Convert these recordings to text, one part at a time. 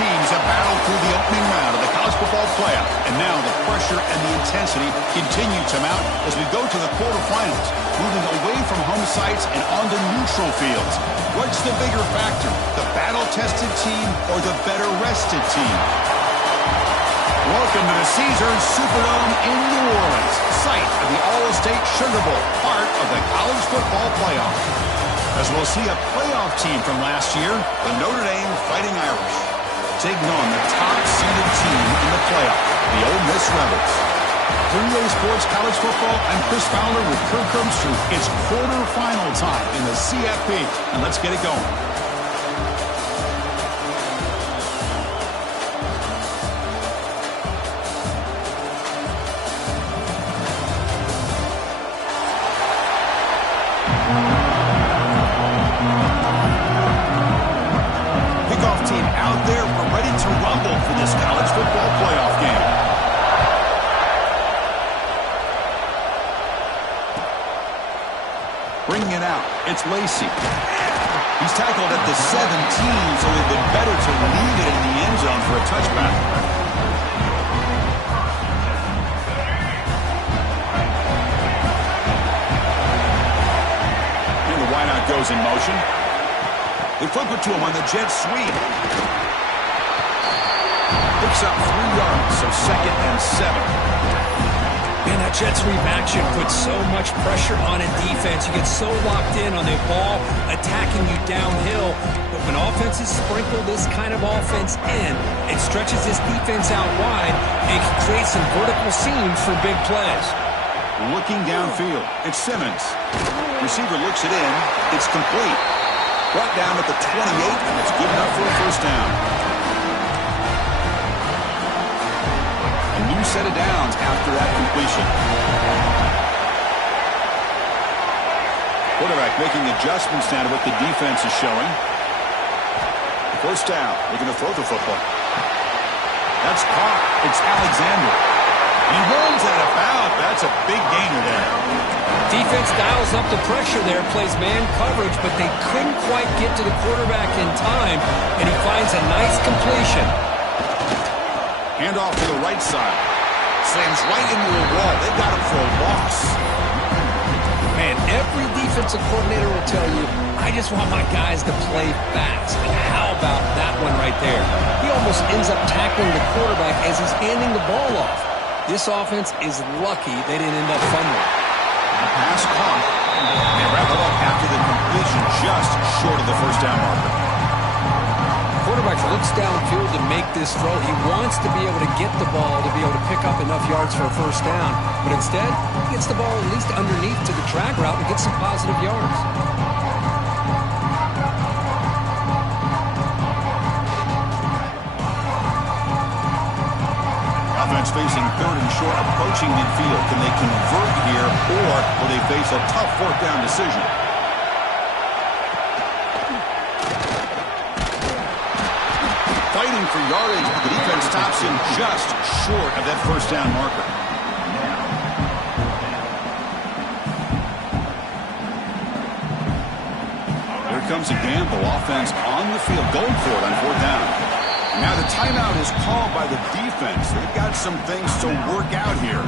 teams have battled through the opening round of the college football playoff, and now the pressure and the intensity continue to mount as we go to the quarterfinals, moving away from home sites and onto neutral fields. What's the bigger factor, the battle-tested team or the better-rested team? Welcome to the Caesars Superdome in New Orleans, site of the All-State Sugar Bowl, part of the college football playoff. As we'll see a playoff team from last year, the Notre Dame Fighting Irish, taking on the top-seeded team in the playoff, the Ole Miss Rebels. For EA Sports College Football, I'm Chris Fowler with Kirk Herbstreit. It's quarterfinal time in the CFP, and let's get it going. Bringing it out, it's Lacey. He's tackled at the 17, so it'd been better to leave it in the end zone for a touchback. And the wideout goes in motion. They flip it to him on the jet sweep. Picks up 3 yards, so 2nd and 7. Man, that jet sweep action puts so much pressure on a defense. You get so locked in on the ball attacking you downhill. But when offenses sprinkle this kind of offense in, it stretches this defense out wide and can create some vertical seams for big plays. Looking downfield, it's Simmons. Receiver looks it in. It's complete. Brought down at the 28, and it's good enough for a first down. New set of downs after that completion. Quarterback making adjustments now to what the defense is showing. First down, looking to throw the football. That's caught. It's Alexander. He runs out of bounds. That's a big gainer there. Defense dials up the pressure there, plays man coverage, but they couldn't quite get to the quarterback in time, and he finds a nice completion. Hand off to the right side. Slams right into a wall. They got him for a loss. Man, every defensive coordinator will tell you, I just want my guys to play fast. And how about that one right there? He almost ends up tackling the quarterback as he's handing the ball off. This offense is lucky they didn't end up fumbling. Pass caught. They wrap it up after the completion, just short of the first down marker. Quarterback looks downfield to make this throw. He wants to be able to get the ball to be able to pick up enough yards for a first down. But instead, he gets the ball at least underneath to the drag route and gets some positive yards. Offense facing 3rd and short, approaching midfield. Can they convert here, or will they face a tough 4th down decision? Fighting for yardage, but the defense stops him just short of that first down marker. Here comes a gamble. Offense on the field, going for it on 4th down. Now the timeout is called by the defense. They've got some things to work out here.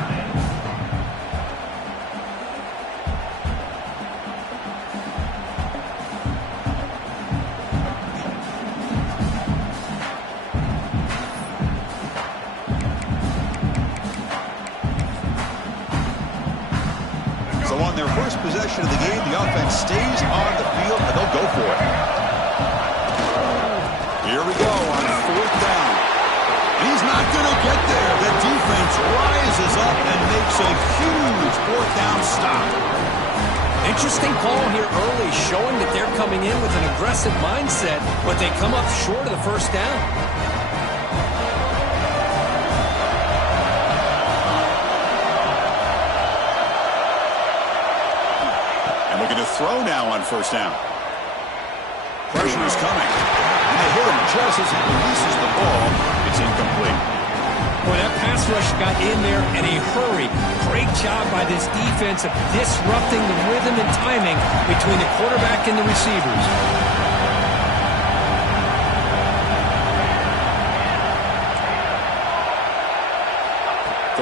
So on their first possession of the game, the offense stays on the field, and they'll go for it. Here we go on 4th down. He's not going to get there. The defense rises up and makes a huge 4th down stop. Interesting call here early, showing that they're coming in with an aggressive mindset, but they come up short of the first down. Throw now on 1st down. Pressure is coming. And they hit him just as he releases the ball. It's incomplete. Boy, that pass rush got in there in a hurry. Great job by this defense of disrupting the rhythm and timing between the quarterback and the receivers.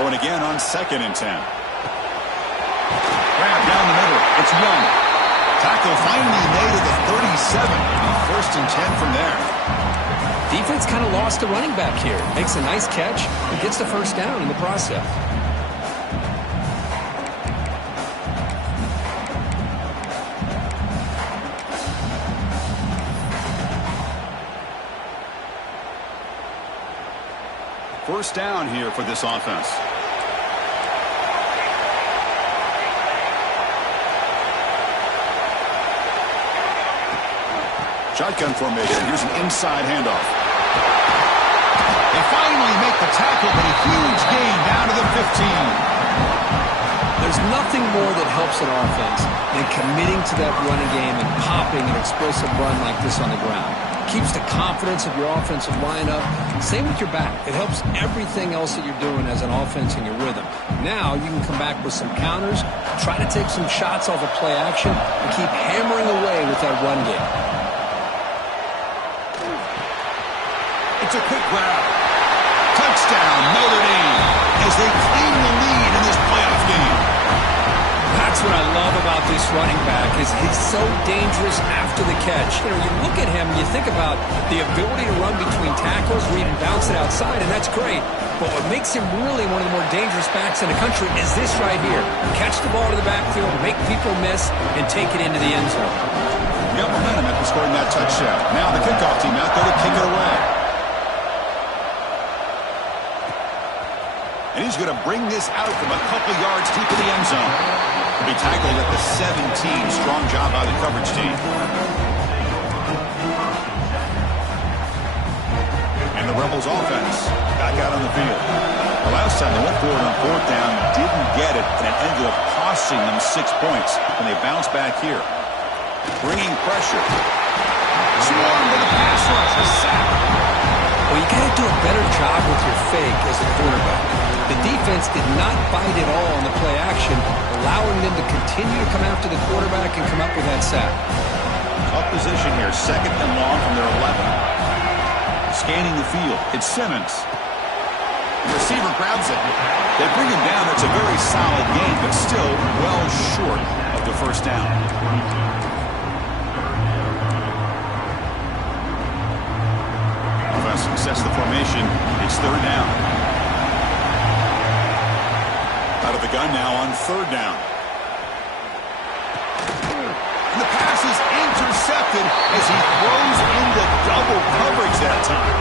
Going again on 2nd and 10. Grab down the middle. It's Young. Tackle finally made at the 37. And 1st and 10 from there. Defense kind of lost the running back here. Makes a nice catch and gets the 1st down in the process. First down here for this offense. Shotgun formation. Here's an inside handoff. They finally make the tackle, but a huge gain down to the 15. There's nothing more that helps an offense than committing to that running game and popping an explosive run like this on the ground. Keeps the confidence of your offensive line up. Same with your back. It helps everything else that you're doing as an offense in your rhythm. Now you can come back with some counters, try to take some shots off of play action, and keep hammering away with that run game. It's a quick grab. Touchdown, Notre Dame, as they claim the lead in this playoff game. That's what I love about this running back is he's so dangerous after the catch. You know, you look at him, you think about the ability to run between tackles or even bounce it outside, and that's great. But what makes him really one of the more dangerous backs in the country is this right here. Catch the ball to the backfield, make people miss, and take it into the end zone. Got momentum after scoring that touchdown. Now the kickoff team out there to kick it away. And he's going to bring this out from a couple yards deep in the end zone. He'll be tackled at the 17. Strong job by the coverage team. And the Rebels offense back out on the field. The last time they went for it on 4th down, didn't get it, and it ended up costing them 6 points. And they bounce back here. Bringing pressure. Swarm with a pass rush. A sack. Well, you got to do a better job with your fake as a quarterback. The defense did not bite at all on the play action, allowing them to continue to come after the quarterback and come up with that sack. Tough position here, 2nd and long from their 11. Scanning the field, it's Simmons. The receiver grabs it. They bring him down. It's a very solid game, but still well short of the 1st down. Offense sets the formation. It's 3rd down. Out of the gun now on 3rd down. And the pass is intercepted as he throws into double coverage that time.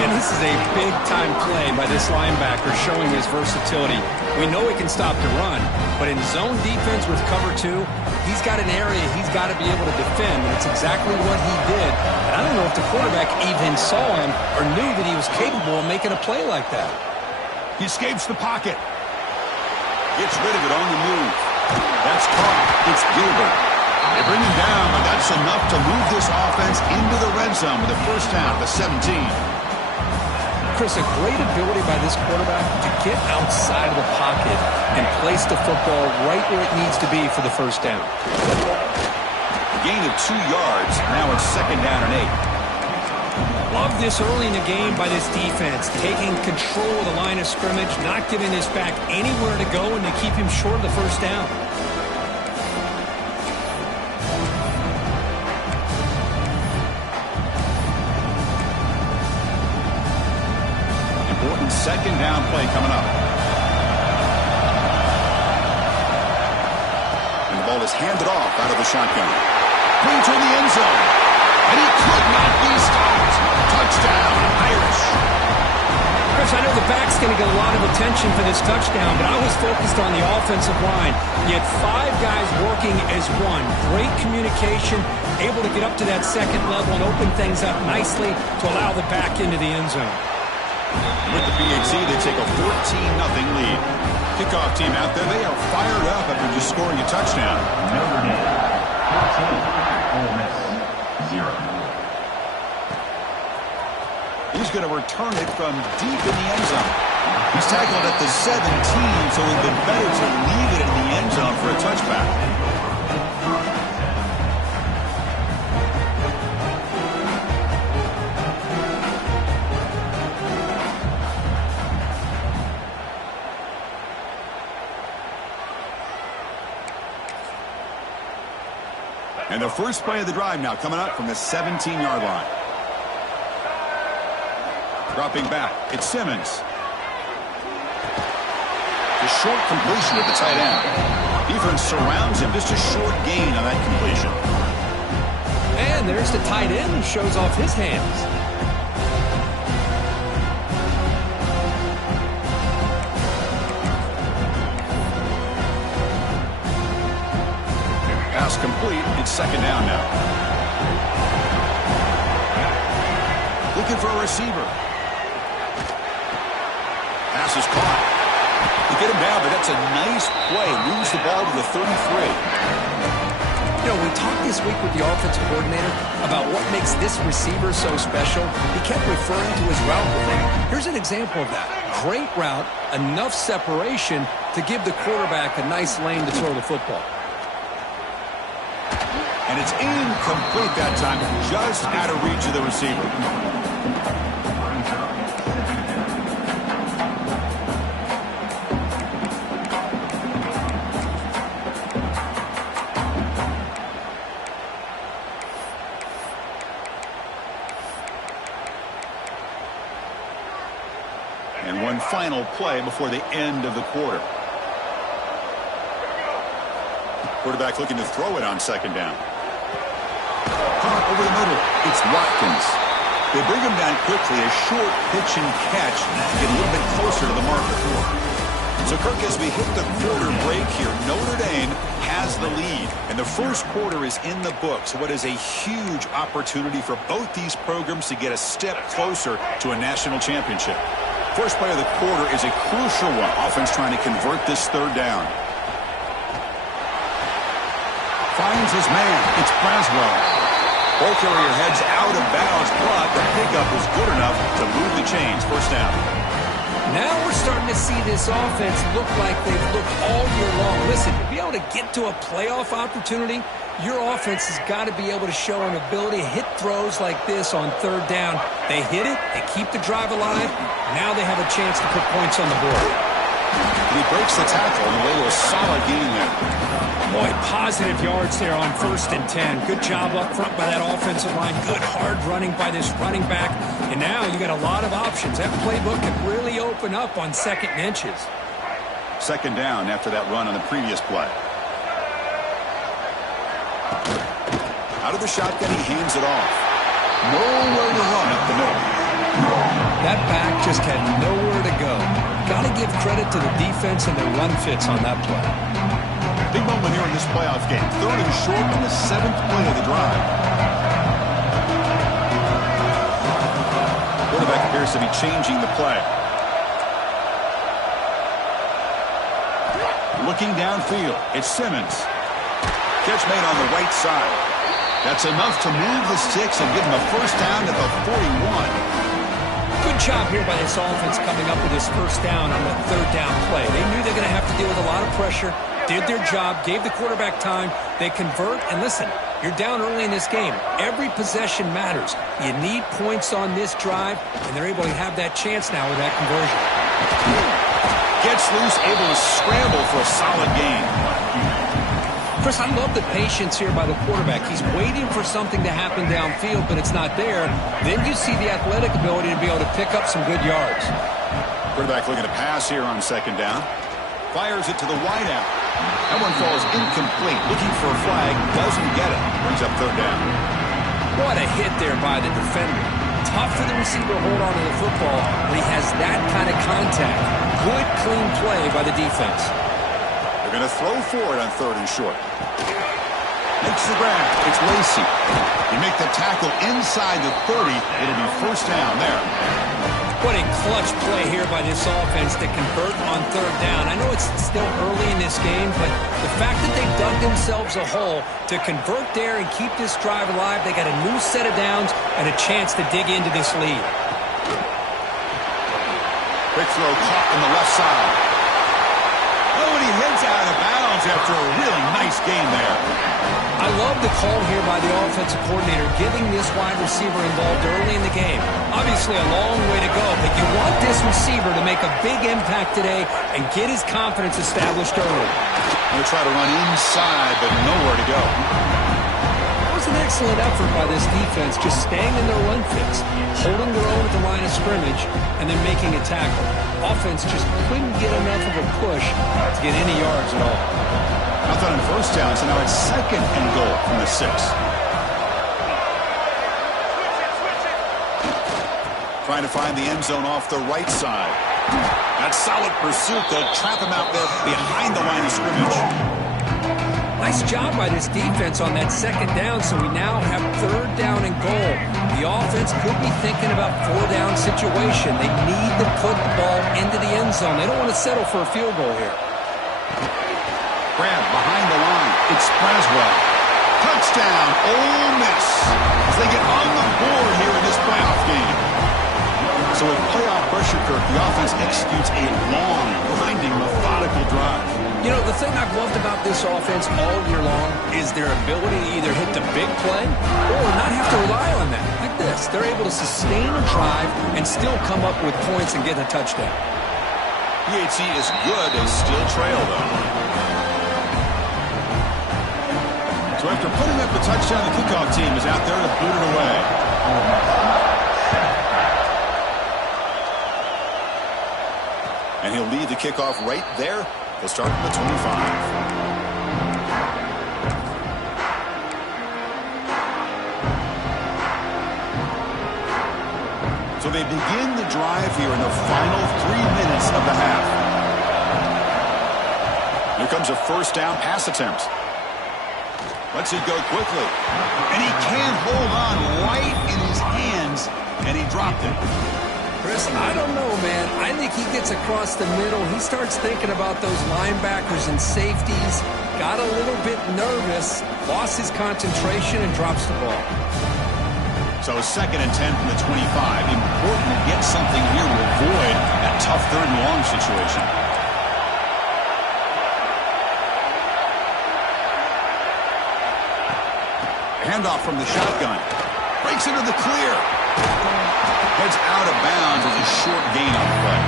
And this is a big-time play by this linebacker showing his versatility. We know he can stop the run, but in zone defense with cover 2, he's got an area he's got to be able to defend, and it's exactly what he did. And I don't know if the quarterback even saw him or knew that he was capable of making a play like that. He escapes the pocket. Gets rid of it on the move. That's caught. It's Gilbert. They bring him down, but that's enough to move this offense into the red zone with a 1st down at the 17. Chris, a great ability by this quarterback to get outside of the pocket and place the football right where it needs to be for the 1st down. A gain of 2 yards. Now it's 2nd down and 8. Love this early in the game by this defense, taking control of the line of scrimmage, not giving this back anywhere to go, and to keep him short of the 1st down. Important 2nd down play coming up. And the ball is handed off out of the shotgun. Clean to the end zone. And he could not be stopped. Touchdown, Irish. Chris, I know the back's going to get a lot of attention for this touchdown, but I was focused on the offensive line. You had 5 guys working as one. Great communication, able to get up to that 2nd level and open things up nicely to allow the back into the end zone. With the PHC, they take a 14-0 lead. Kickoff team out there, they are fired up after just scoring a touchdown. Notre Dame, 14, Ole Miss, 0. He's going to return it from deep in the end zone. He's tackled at the 17, so it would have been better to leave it in the end zone for a touchback. And the first play of the drive now coming up from the 17-yard line. Dropping back, it's Simmons. The short completion at the tight end. Defense surrounds him, just a short gain on that completion. And there's the tight end who shows off his hands. Pass complete. It's second down now. Looking for a receiver. Pass is caught. They get him down, but that's a nice play. Moves the ball to the 33. You know, we talked this week with the offensive coordinator about what makes this receiver so special. He kept referring to his route running. Here's an example of that. Great route, enough separation to give the quarterback a nice lane to throw the football. And it's incomplete that time, just out of reach of the receiver. And one final play before the end of the quarter. Quarterback looking to throw it on second down. Caught over the middle. It's Watkins. They bring him down quickly. A short pitch and catch to get a little bit closer to the marker. So, Kirk, as we hit the quarter break here, Notre Dame has the lead. And the first quarter is in the books. What is a huge opportunity for both these programs to get a step closer to a national championship. First play of the quarter is a crucial one. Offense trying to convert this third down. Finds his man. It's Braswell. Ball carrier heads out of bounds, but the pickup is good enough to move the chains. First down. Now we're starting to see this offense look like they've looked all year long. Listen, to be able to get to a playoff opportunity, your offense has got to be able to show an ability to hit throws like this on third down. They hit it, they keep the drive alive. Now they have a chance to put points on the board. And he breaks the tackle and away to a solid gain there. Boy, positive yards there on 1st and 10. Good job up front by that offensive line. Good hard running by this running back. And now you got a lot of options. That playbook can really open up on 2nd and inches. Second down after that run on the previous play. Out of the shotgun, he hands it off. Nowhere to run up the middle. That back just had nowhere to go. Got to give credit to the defense and their run fits on that play. Big moment here in this playoff game. 3rd and short on the 7th play of the drive. Quarterback appears to be changing the play. Looking downfield, it's Simmons. Catch made on the right side. That's enough to move the sticks and give him a first down at the 41. Good job here by this offense coming up with this first down on the 3rd down play. They knew they were going to have to deal with a lot of pressure. Did their job, gave the quarterback time. They convert, and listen, you're down early in this game. Every possession matters. You need points on this drive, and they're able to have that chance now with that conversion. Gets loose, able to scramble for a solid gain. Chris, I love the patience here by the quarterback. He's waiting for something to happen downfield, but it's not there. Then you see the athletic ability to be able to pick up some good yards. Quarterback looking to pass here on second down. Fires it to the wideout. That one falls incomplete. Looking for a flag. Doesn't get it. Brings up third down. What a hit there by the defender. Tough for the receiver to hold on to the football when he has that kind of contact. Good, clean play by the defense. They're going to throw for it on 3rd and short. Makes the grab. It's Lacey. You make the tackle inside the 30. It'll be first down there. What a clutch play here by this offense to convert on 3rd down. I know it's still early in this game, but the fact that they dug themselves a hole to convert there and keep this drive alive, they got a new set of downs and a chance to dig into this lead. Quick throw caught on the left side. Oh, and he heads out of bounds after a really nice game there. I love the call here by the offensive coordinator, giving this wide receiver involved early in the game. Obviously a long way to go, but you want this receiver to make a big impact today and get his confidence established early. Going to try to run inside, but nowhere to go. an excellent effort by this defense, just staying in their run fix, holding their own at the line of scrimmage, and then making a tackle. Offense just couldn't get enough of a push to get any yards at all. Nothing on first down, so now it's 2nd and goal from the 6. Trying to find the end zone off the right side. That's solid pursuit. They'll trap him out there behind the line of scrimmage. Nice job by this defense on that 2nd down, so we now have 3rd down and goal. The offense could be thinking about 4-down situation. They need to put the ball into the end zone. They don't want to settle for a field goal here. Grab behind the line. It's Braswell. Touchdown, Ole Miss, as they get on the board here in this playoff game. So with playoff pressure, Kirk, the offense executes a long, grinding, methodical drive. You know, the thing I've loved about this offense all year long is their ability to either hit the big play or not have to rely on that. Like this, they're able to sustain a drive and still come up with points and get a touchdown. PAT is good. They still trail, though. So after putting up the touchdown, the kickoff team is out there to boot it away. And he'll lead the kickoff right there. He'll start from the 25. So they begin the drive here in the final 3 minutes of the half. Here comes a 1st down pass attempt. Lets it go quickly. And he can't hold on right in his hands, and he dropped it. Chris, I don't know, man. I think he gets across the middle. He starts thinking about those linebackers and safeties. Got a little bit nervous, lost his concentration, and drops the ball. So 2nd and 10 from the 25. Important to get something here to avoid that tough 3rd and long situation. Handoff from the shotgun. Breaks into the clear. Heads out of bounds as a short gain on the play.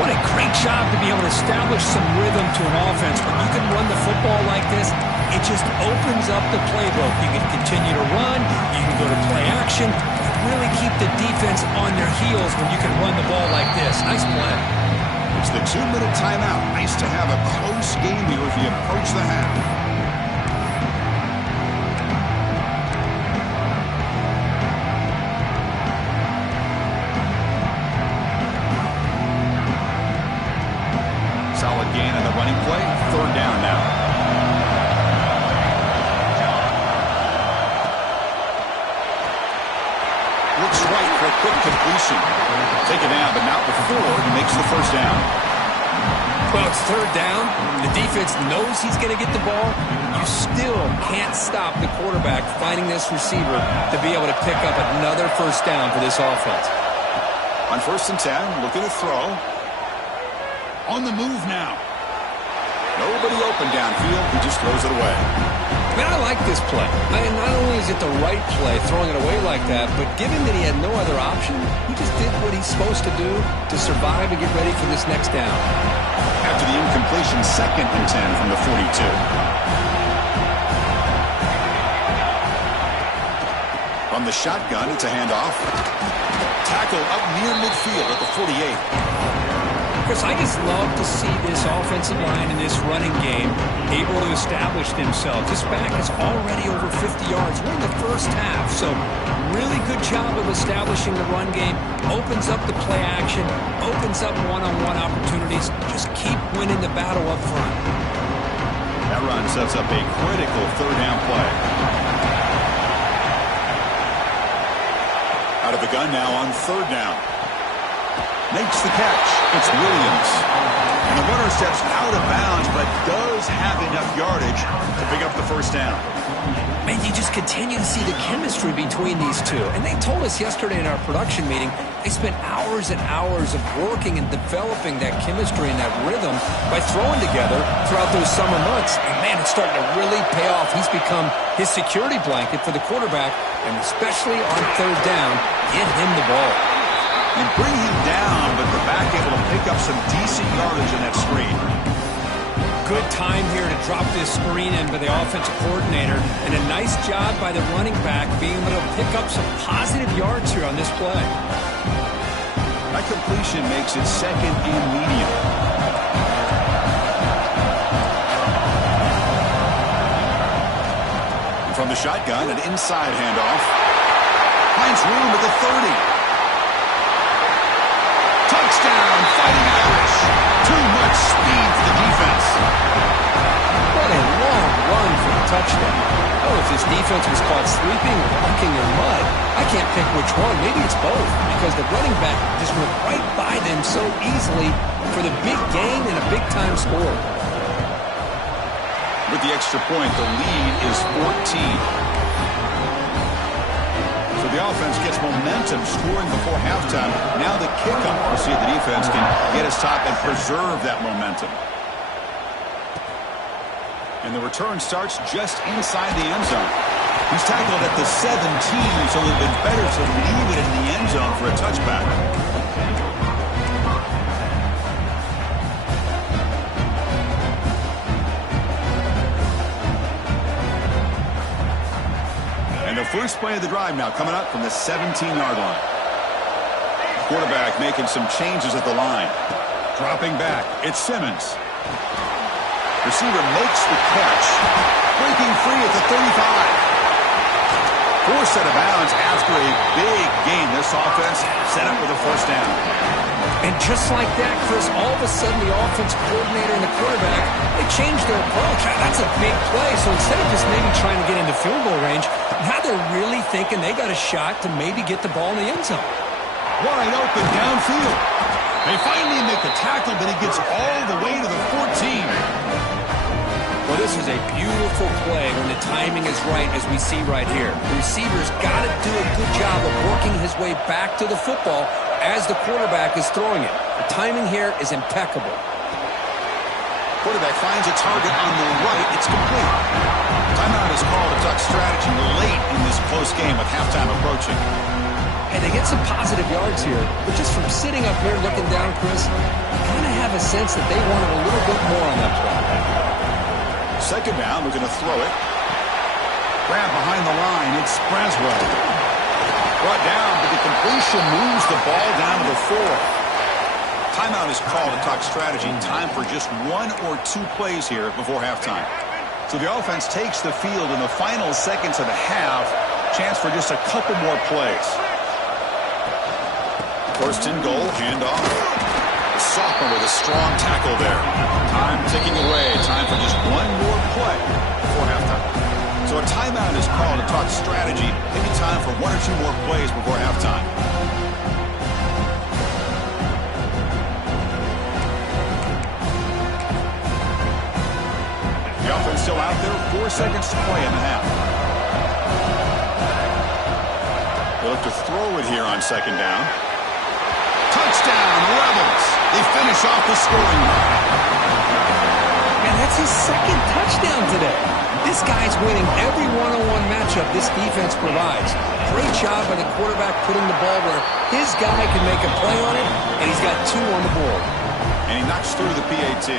What a great job to be able to establish some rhythm to an offense. When you can run the football like this, it just opens up the playbook. You can continue to run. You can go to play action. Really keep the defense on their heels when you can run the ball like this. Nice play. It's the 2-minute timeout. Nice to have a close game here as we approach the half. Solid gain on the running play. 3rd down now. Looks right for a quick completion. Take it down, but not before he makes the 1st down. Well, it's 3rd down. The defense knows he's going to get the ball. You still can't stop the quarterback finding this receiver to be able to pick up another 1st down for this offense. On 1st and 10, looking to throw. On the move now. Nobody open downfield. He just throws it away. Man, I like this play. Not only is it the right play, throwing it away like that, but given that he had no other option, he just did what he's supposed to do to survive and get ready for this next down. After the incompletion, 2nd and 10 from the 42. From the shotgun, it's a handoff. Tackle up near midfield at the 48. Chris, I just love to see this offensive line in this running game able to establish themselves. This back is already over 50 yards. We're in the 1st half, so really good job of establishing the run game. Opens up the play action, opens up one-on-one opportunities. Just keep winning the battle up front. That run sets up a critical 3rd down play. Out of the gun now on 3rd down. Makes the catch. It's Williams. And the runner steps out of bounds, but does have enough yardage to pick up the 1st down. Man, you just continue to see the chemistry between these two. And they told us yesterday in our production meeting, they spent hours and hours of working and developing that chemistry and that rhythm by throwing together throughout those summer months. And man, it's starting to really pay off. He's become his security blanket for the quarterback, and especially on 3rd down, get him the ball. You bring him down, but the back able to pick up some decent yardage in that screen. Good time here to drop this screen in by the offensive coordinator, and a nice job by the running back being able to pick up some positive yards here on this play. That completion makes it second and medium. From the shotgun, an inside handoff. Finds room at the 30. Touchdown, Fighting Irish. Too much speed for the defense. What a long run for the touchdown. Oh, if this defense was caught sleeping or walking in mud, I can't pick which one. Maybe it's both, because the running back just went right by them so easily for the big gain and a big-time score. With the extra point, the lead is 14. So the offense gets momentum, scoring before halftime. Now the kickoff. We'll see if the defense can get his top and preserve that momentum. And the return starts just inside the end zone. He's tackled at the 17, so it would have been better to leave it in the end zone for a touchback. And the first play of the drive now coming up from the 17-yard line. Quarterback making some changes at the line. Dropping back, it's Simmons. Receiver makes the catch. Breaking free at the 35. Forced out of bounds after a big gain. This offense set up with a first down. And just like that, Chris, all of a sudden the offensive coordinator and the quarterback, they changed their approach. That's a big play. So instead of just maybe trying to get into field goal range, now they're really thinking they got a shot to maybe get the ball in the end zone. Wide open downfield. They finally make the tackle, but he gets all the way to the 14. Well, this is a beautiful play when the timing is right, as we see right here. The receiver's got to do a good job of working his way back to the football as the quarterback is throwing it. The timing here is impeccable. Quarterback finds a target on the right. It's complete. Timeout is called to duck strategy late in this close game with halftime approaching. And they get some positive yards here, but just from sitting up here looking down, Chris, I kind of have a sense that they wanted a little bit more on that play. Second down, we're going to throw it. Grab behind the line, it's Braswell. Brought down, but the completion moves the ball down to the 4. Timeout is called to talk strategy. Time for just 1 or 2 plays here before halftime. So the offense takes the field in the final seconds of the half. Chance for just a couple more plays. First and goal, handoff. The sophomore with a strong tackle there. Time ticking away. Time for just 1 more play before halftime. So a timeout is called to talk strategy. Maybe time for 1 or 2 more plays before halftime. The offense still out there. 4 seconds to play in the half. They look to throw it here on second down. Touchdown, Rebels. They finish off the scoring drive. Man, that's his second touchdown today. This guy's winning every one-on-one matchup this defense provides. Great job by the quarterback putting the ball where his guy can make a play on it, and he's got 2 on the board. And he knocks through the PAT.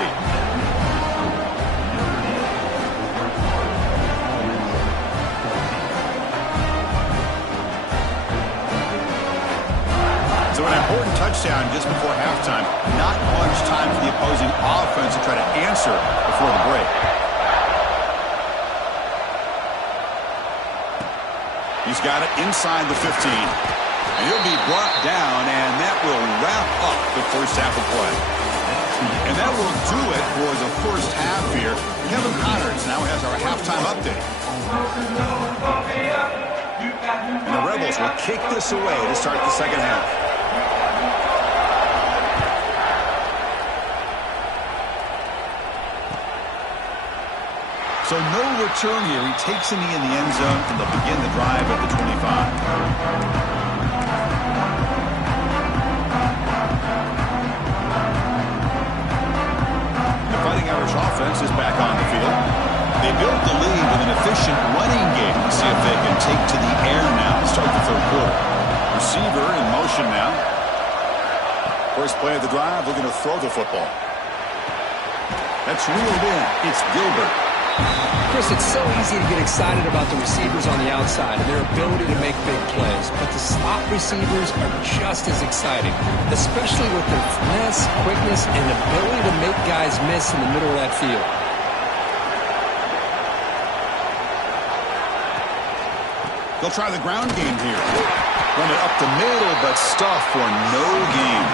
So an important touchdown just before halftime. Not much time for the opposing offense to try to answer before the break. He's got it inside the 15. And he'll be brought down, and that will wrap up the first half of play. And that will do it for the first half here. Kevin Connors now has our halftime update. And the Rebels will kick this away to start the second half. So no return here. He takes a knee in the end zone, and they'll begin the drive at the 25. The Fighting Irish offense is back on the field. They built the lead with an efficient running game. Let's see if they can take to the air now to start the third quarter. Receiver in motion now. First play of the drive, looking to throw the football. That's reeled in. It's Gilbert. Chris, it's so easy to get excited about the receivers on the outside and their ability to make big plays, but the slot receivers are just as exciting, especially with their finesse, quickness, and ability to make guys miss in the middle of that field. They'll try the ground game here. Run it up the middle, but stuff for no gain.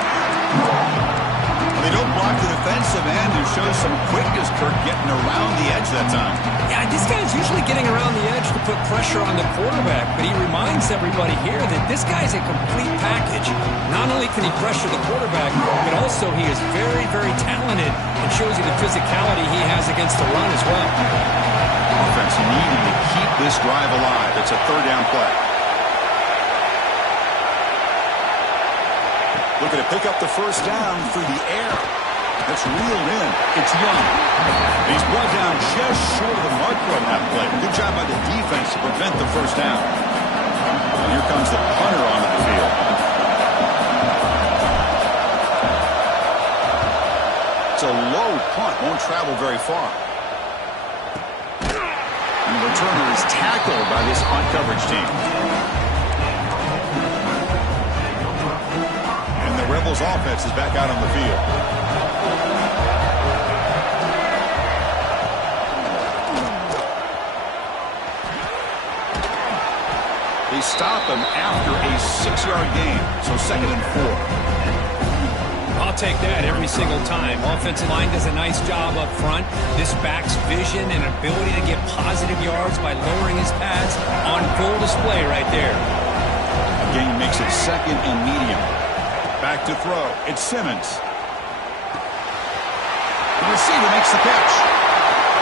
They don't block the defensive end, who shows some quickness, Kirk, getting around the edge that time. Yeah, this guy's usually getting around the edge to put pressure on the quarterback, but he reminds everybody here that this guy's a complete package. Not only can he pressure the quarterback, but also he is very, very talented and shows you the physicality he has against the run as well. Offense needing to keep this drive alive. It's a third down play. Looking to pick up the first down through the air. That's reeled in. It's Young. He's brought down just short of the marker on that play. Good job by the defense to prevent the first down. And here comes the punter onto the field. It's a low punt. Won't travel very far. And the returner is tackled by this punt coverage team. Rebels offense is back out on the field. They stop him after a 6-yard gain, so 2nd and 4. I'll take that every single time. Offensive line does a nice job up front. This back's vision and ability to get positive yards by lowering his pads on full display right there. The gain makes it 2nd and medium. Back to throw. It's Simmons. The receiver makes the catch.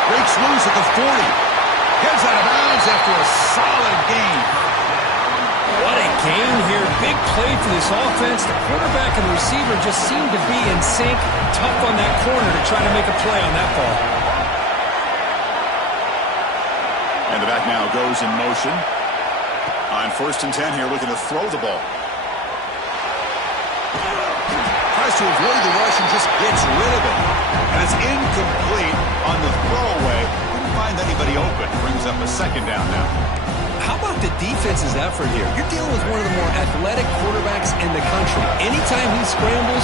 Breaks loose at the 40. Heads out of bounds after a solid gain. What a gain here. Big play for this offense. The quarterback and the receiver just seem to be in sync. Tough on that corner to try to make a play on that ball. And the back now goes in motion. On 1st and 10 here, looking to throw the ball. To avoid the rush and just gets rid of it. And it's incomplete on the throwaway. Couldn't find anybody open. Brings up a 2nd down now. How about the defense's effort here? You're dealing with one of the more athletic quarterbacks in the country. Anytime he scrambles,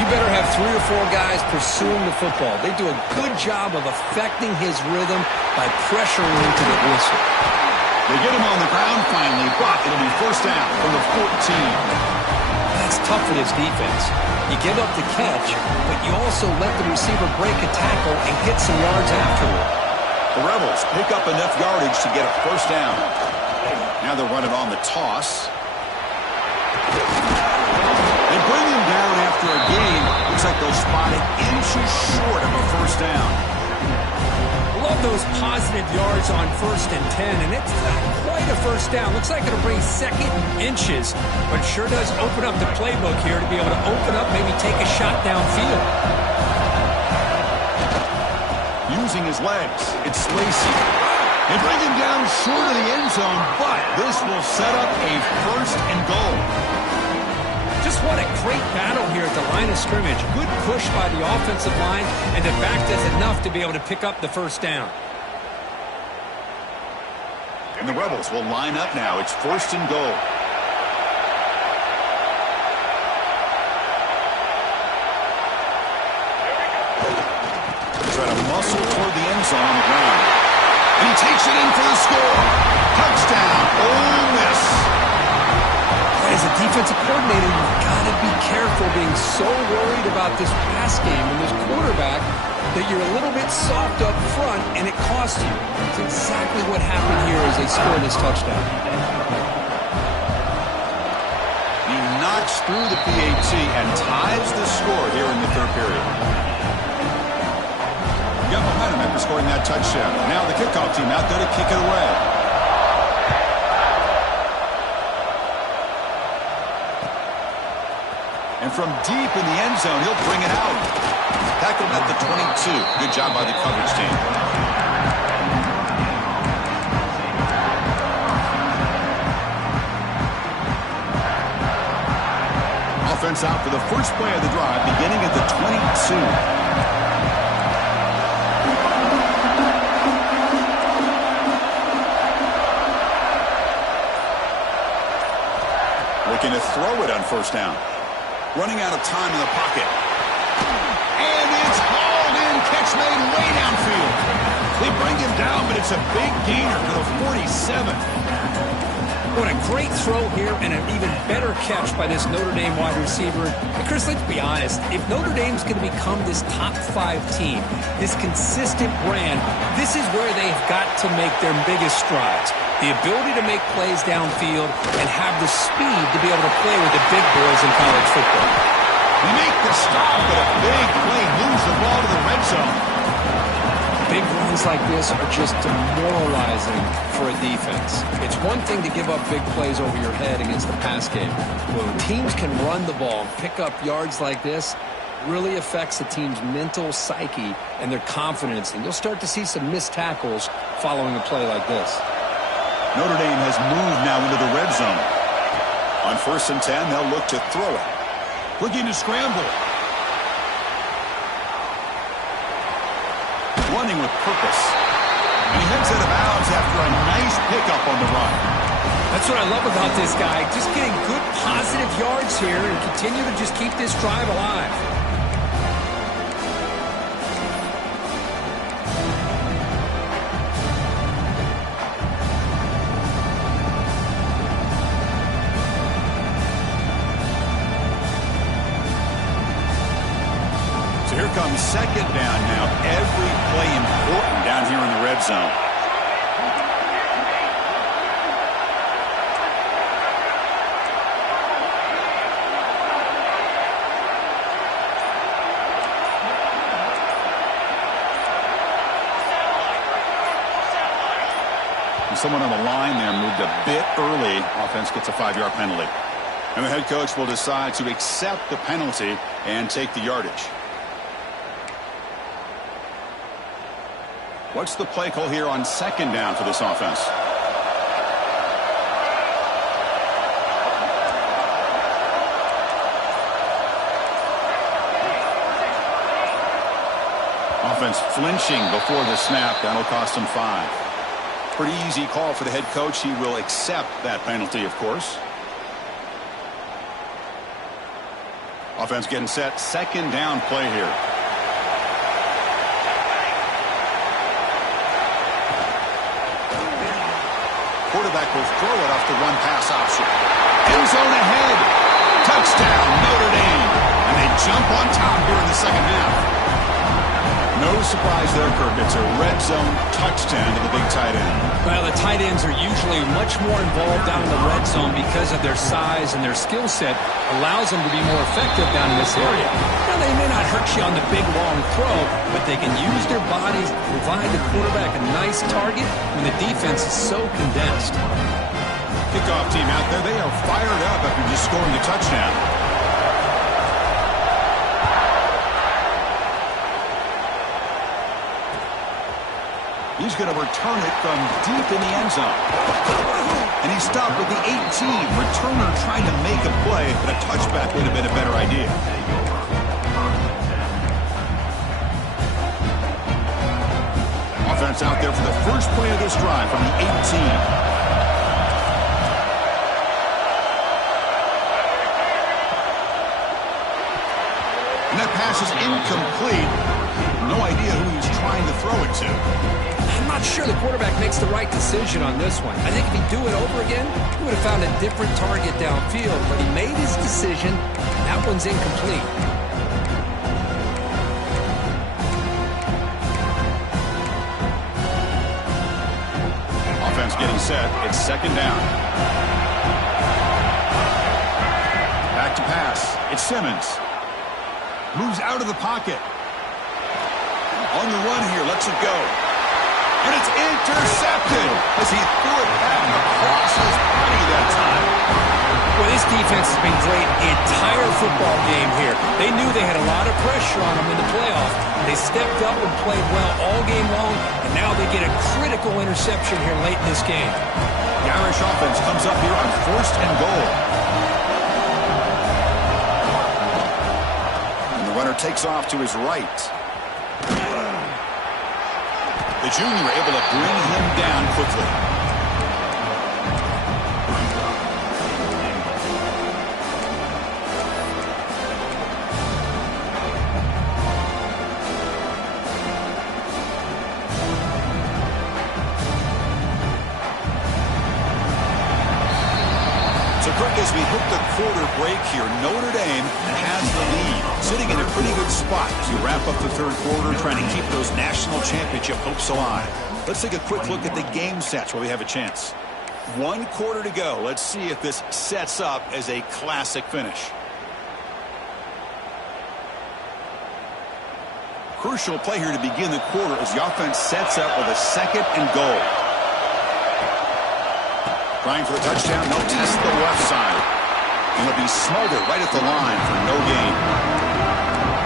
you better have 3 or 4 guys pursuing the football. They do a good job of affecting his rhythm by pressuring him to the whistle. They get him on the ground finally, but it'll be 1st down from the 14. That's tough for this defense. You give up the catch, but you also let the receiver break a tackle and get some yards afterward. The Rebels pick up enough yardage to get a 1st down. Now they're running on the toss. They bring him down after a gain. Looks like they'll spot it inches short of a 1st down. Love those positive yards on 1st and 10, and it's not quite a 1st down. Looks like it'll bring 2nd inches, but sure does open up the playbook here to be able to open up, maybe take a shot downfield. Using his legs, it's Lacy. They bring him down short of the end zone, but this will set up a 1st and goal. Just what a great battle here at the line of scrimmage. Good push by the offensive line, and the back does enough to be able to pick up the 1st down. And the Rebels will line up now. It's 1st and goal. Try to muscle toward the end zone on the ground. And he takes it in for the score. Touchdown, Ole Miss. As a defensive coordinator, you've got to be careful being so worried about this pass game and this quarterback that you're a little bit soft up front and it costs you. It's exactly what happened here as they scored this touchdown. He knocks through the PAT and ties the score here in the 3rd period. Got momentum after scoring that touchdown. Now the kickoff team out there to kick it away. And from deep in the end zone, he'll bring it out. Tackled at the 22. Good job by the coverage team. Offense out for the first play of the drive, beginning at the 22. throw it on first down. Running out of time in the pocket. And it's hauled in. Catch made way downfield. They bring him down, but it's a big gainer to the 47. What a great throw here and an even better catch by this Notre Dame wide receiver. And Chris, let's be honest. If Notre Dame's going to become this top 5 team, this consistent brand, this is where they've got to make their biggest strides. The ability to make plays downfield and have the speed to be able to play with the big boys in college football. They make the stop, but a big play moves the ball to the red zone. Big runs like this are just demoralizing for a defense. It's one thing to give up big plays over your head against the pass game. When teams can run the ball, pick up yards like this, really affects the team's mental psyche and their confidence. And you'll start to see some missed tackles following a play like this. Notre Dame has moved now into the red zone. On 1st and 10, they'll look to throw it. Looking to scramble. Running with purpose. And he heads out of bounds after a nice pickup on the run. That's what I love about this guy. Just getting good positive yards here and continue to just keep this drive alive. So here comes 2nd down now. Every play important down here in the red zone. And someone on the line there moved a bit early. Offense gets a 5-yard penalty. And the head coach will decide to accept the penalty and take the yardage. What's the play call here on 2nd down for this offense? Offense flinching before the snap. That'll cost him 5. Pretty easy call for the head coach. He will accept that penalty, of course. Offense getting set. 2nd down play here. Quarterback will throw it off the run pass option. End zone ahead. Touchdown, Notre Dame. And they jump on top here in the 2nd half. No surprise there, Kirk. It's a red zone touchdown to the big tight end. Well, the tight ends are usually much more involved down in the red zone because of their size and their skill set allows them to be more effective down in this area. Now, they may not hurt you on the big, long throw, but they can use their bodies to provide the quarterback a nice target when the defense is so condensed. Kickoff team out there, they are fired up after just scoring a touchdown. He's going to return it from deep in the end zone. And he stopped with the 18. Returner trying to make a play, but a touchback would have been a better idea. Offense out there for the first play of this drive from the 18. And that pass is incomplete. No idea who he's trying to throw it to. I'm not sure the quarterback makes the right decision on this one. I think if he'd do it over again, he would have found a different target downfield, but he made his decision. That one's incomplete. Offense getting set. It's 2nd down. Back to pass. It's Simmons. Moves out of the pocket. On the run here, lets it go. And it's intercepted as he threw it back across his body that time. Well, this defense has been great the entire football game here. They knew they had a lot of pressure on them in the playoff. They stepped up and played well all game long, and now they get a critical interception here late in this game. The Irish offense comes up here on 1st and goal. And the runner takes off to his right. The junior able to bring him down quickly. hit the quarter break here. Notre Dame has the lead, sitting in a pretty good spot as you wrap up the third quarter, trying to keep those national championship hopes alive. Let's take a quick look at the game sets where we have a chance. 1 quarter to go. Let's see if this sets up as a classic finish. Crucial play here to begin the quarter as the offense sets up with a 2nd and goal. Trying for the touchdown. They'll test the left side. And he'll be smothered right at the line for no gain.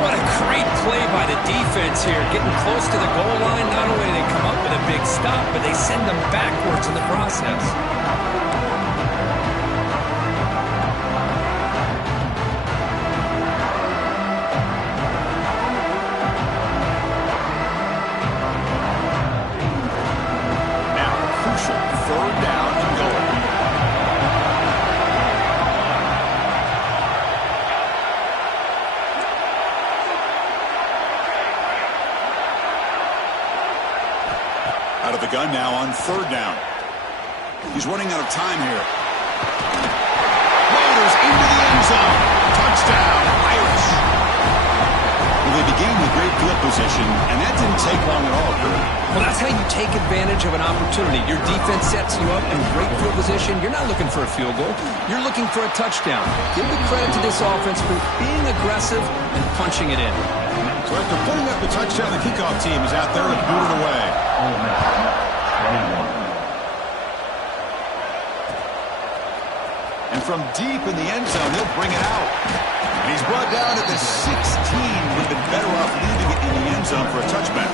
What a great play by the defense here. Getting close to the goal line, not only do they come up with a big stop, but they send them backwards in the process. Out of the gun now on 3rd down. He's running out of time here. Motors into the end zone. Touchdown, Irish. Well, they began with great field position, and that didn't take long at all, Kurt. Well, that's how you take advantage of an opportunity. Your defense sets you up in great field position. You're not looking for a field goal. You're looking for a touchdown. Give the credit to this offense for being aggressive and punching it in. So after putting up the touchdown, the kickoff team is out there to boot it away. And from deep in the end zone, he'll bring it out. And he's brought down at the 16. Would have been better off leaving it in the end zone for a touchback.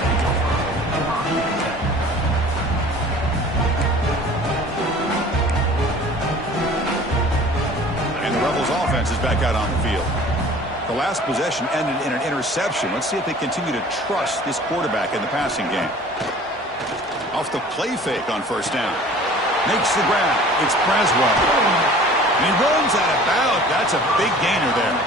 And the Rebels offense is back out on the field. The last possession ended in an interception. Let's see if they continue to trust this quarterback in the passing game. Off the play fake on 1st down. Makes the grab. It's Braswell. And he runs out of bounds. That's a big gainer there.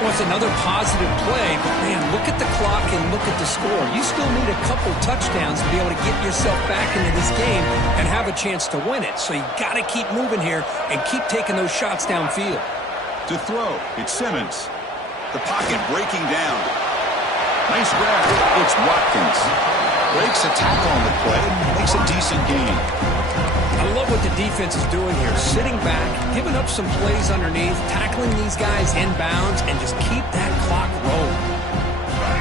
Well, it's another positive play, but man, look at the clock and look at the score. You still need a couple touchdowns to be able to get yourself back into this game and have a chance to win it. So you got to keep moving here and keep taking those shots downfield. To throw, it's Simmons. The pocket breaking down. Nice grab. It's Watkins. Breaks a tackle on the play and makes a decent gain. I love what the defense is doing here. Sitting back, giving up some plays underneath, tackling these guys inbounds, and just keep that clock rolling.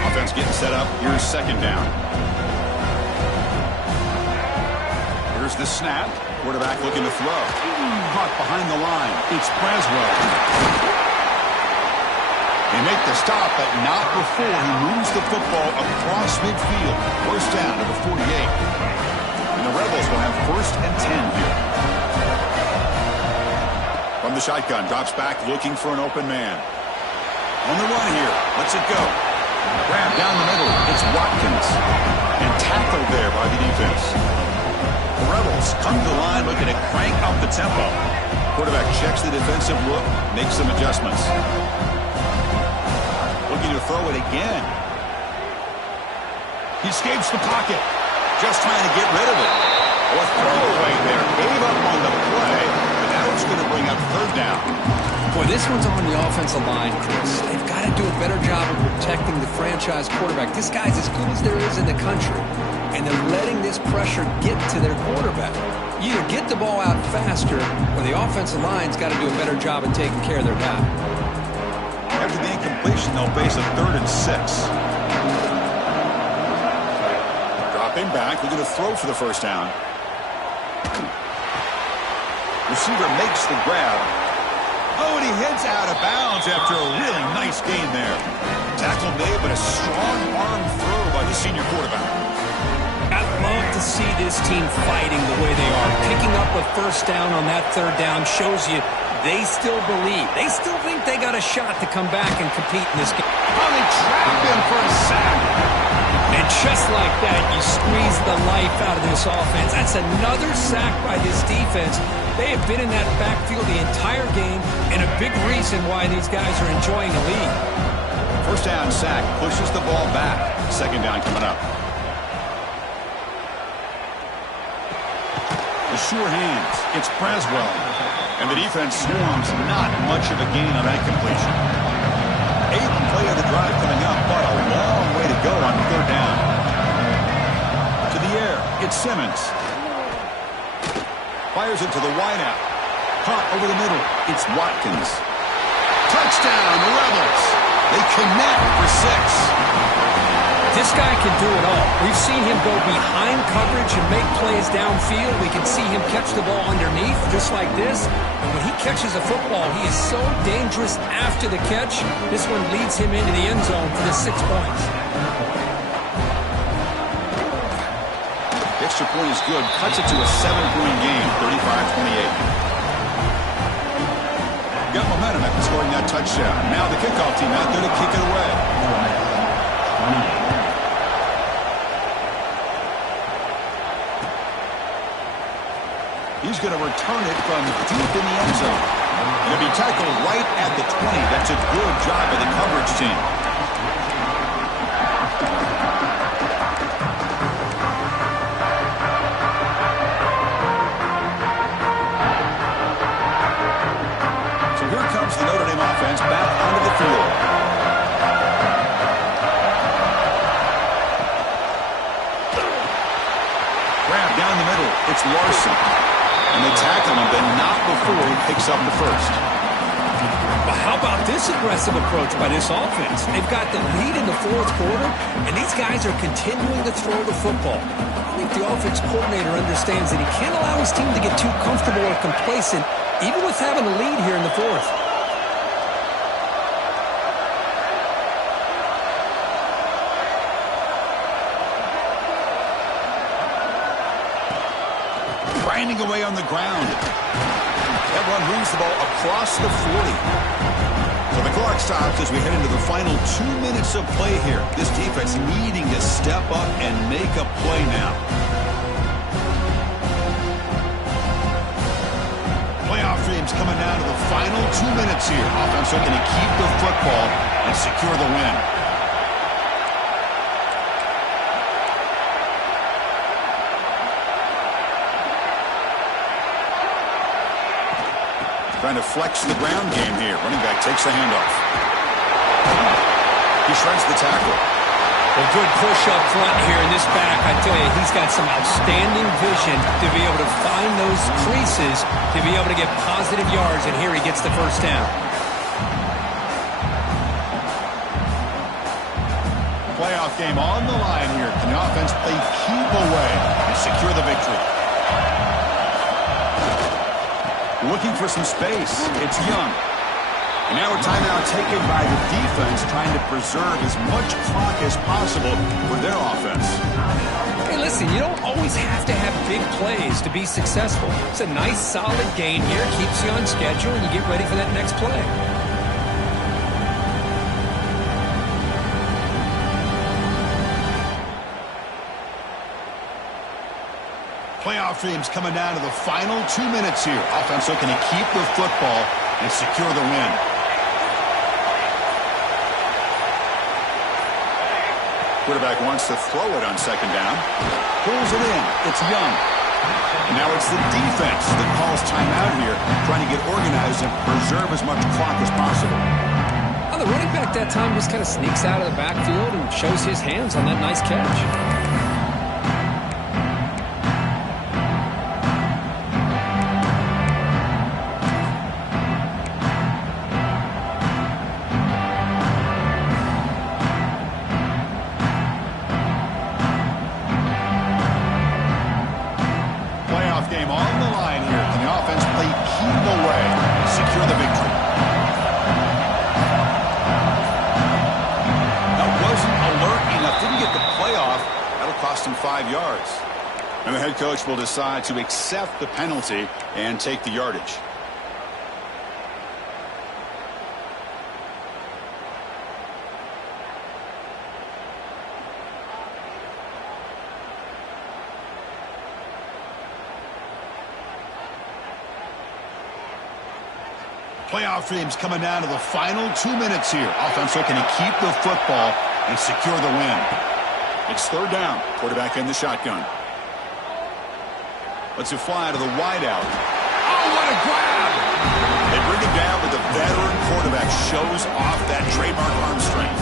Offense getting set up. Here's 2nd down. Here's the snap. Quarterback looking to throw. Caught behind the line. It's Braswell. They make the stop, but not before he moves the football across midfield. 1st down to the 48. And the Rebels will have 1st and 10 here. From the shotgun, drops back looking for an open man. On the run here, lets it go. Grab down the middle, it's Watkins. And tackled there by the defense. The Rebels come to the line looking to crank up the tempo. Quarterback checks the defensive look, makes some adjustments. Looking to throw it again. He escapes the pocket. Just trying to get rid of it. Or throwaway there. Gave up on the play. But now it's going to bring up 3rd down. Boy, this one's on the offensive line, Chris. They've got to do a better job of protecting the franchise quarterback. This guy's as good as there is in the country. And they're letting this pressure get to their quarterback. You either get the ball out faster, or the offensive line's got to do a better job of taking care of their guy. After the incompletion, they'll face a 3rd and 6. Dropping back, looking to throw for the 1st down. Receiver makes the grab. Oh, and he heads out of bounds after a really nice gain there. Tackle made, but a strong arm throw by the senior quarterback. I'd love to see this team fighting the way they are. Picking up a 1st down on that 3rd down shows you they still believe. They still think they got a shot to come back and compete in this game. Oh, they trap him for a sack. And just like that, you squeeze the life out of this offense. That's another sack by this defense. They have been in that backfield the entire game, and a big reason why these guys are enjoying the lead. 1st down sack pushes the ball back. 2nd down coming up. The sure hands. It's Braswell. And the defense swarms. Not much of a gain on that completion. 8th play of the drive coming up, but a long way to go on 3rd down. To the air. It's Simmons. Fires it to the wideout. Caught over the middle. It's Watkins. Touchdown, the Rebels. They connect for 6. This guy can do it all. We've seen him go behind coverage and make plays downfield. We can see him catch the ball underneath, just like this. And when he catches a football, he is so dangerous after the catch. This one leads him into the end zone for the 6 points. The extra point is good. Cuts it to a 7-point game, 35-28. Got momentum after scoring that touchdown. Now the kickoff team out there to kick it away. He's going to return it from deep in the end zone. Going to be tackled right at the 20. That's a good job by the coverage team. So here comes the Notre Dame offense back onto the field. Grab down the middle. It's Larson. And they tackle him, but not before he picks up the first. But how about this aggressive approach by this offense? They've got the lead in the 4th quarter, and these guys are continuing to throw the football. I think the offense coordinator understands that he can't allow his team to get too comfortable or complacent, even with having a lead here in the 4th. Grinding away on the ground. That one moves the ball across the 40. So the clock stops as we head into the final 2 minutes of play here. This defense needing to step up and make a play now. Playoff dreams coming down to the final 2 minutes here. Offense looking to keep the football and secure the win. Trying to flex the ground game here. Running back takes the handoff. He shreds the tackle. A good push up front here in this back. I tell you, he's got some outstanding vision to be able to find those creases, to be able to get positive yards, and here he gets the first down. Playoff game on the line here. Can the offense play keep away and secure the victory? Looking for some space. It's Young. And now a timeout taken by the defense, trying to preserve as much clock as possible for their offense. Hey, listen, you don't always have to have big plays to be successful. It's a nice, solid gain here. Keeps you on schedule, and you get ready for that next play. Playoff dreams coming down to the final 2 minutes here. Offense looking to keep the football and secure the win. Quarterback wants to throw it on 2nd down. Pulls it in. It's Young. And now it's the defense that calls timeout here, trying to get organized and preserve as much clock as possible. Well, the running back that time just kind of sneaks out of the backfield and shows his hands on that nice catch. Game on the line here. Can the offense play keep away and secure the victory? That wasn't alert enough. Didn't get the playoff. That'll cost him 5 yards. And the head coach will decide to accept the penalty and take the yardage. Playoff dreams coming down to the final 2 minutes here. Offense looking to keep the football and secure the win. It's 3rd down. Quarterback in the shotgun. Let's it fly to the wideout. Oh, what a grab! They bring him down, but the veteran quarterback shows off that trademark arm strength.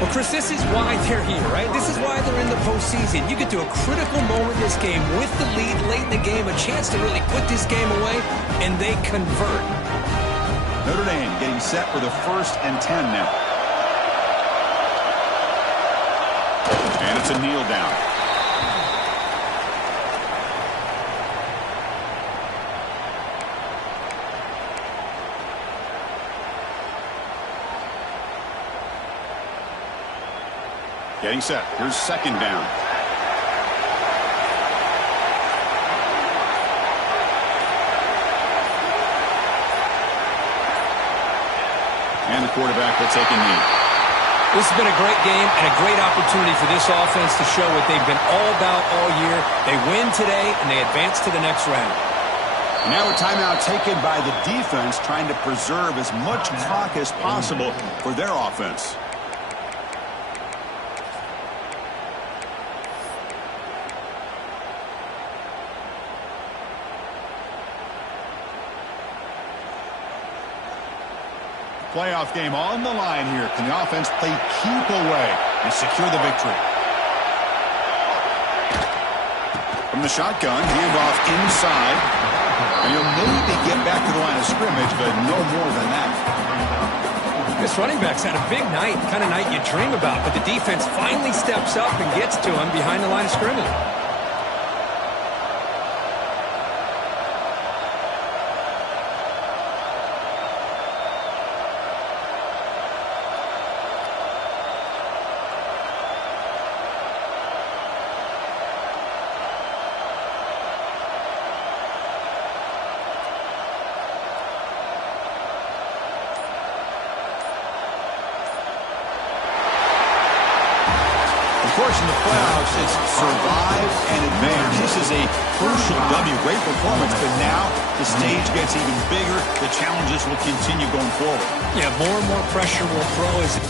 Well, Chris, this is why they're here, right? This is why they're in the postseason. You get to a critical moment in this game with the lead late in the game, a chance to really put this game away, and they convert. Notre Dame getting set for the 1st and 10 now. And it's a kneel down. Getting set. Here's 2nd down. And the quarterback will take a knee. This has been a great game and a great opportunity for this offense to show what they've been all about all year. They win today, and they advance to the next round. Now a timeout taken by the defense, trying to preserve as much clock as possible for their offense. Playoff game on the line here. Can the offense play keep away and secure the victory? From the shotgun, handoff inside. And he'll maybe get back to the line of scrimmage, but no more than that. This running back's had a big night, kind of night you dream about, but the defense finally steps up and gets to him behind the line of scrimmage. Of course, in the playoffs, it's survive and advance. This is a crucial W. Great performance, but now the stage gets even bigger. The challenges will continue going forward. Yeah, more and more pressure will throw as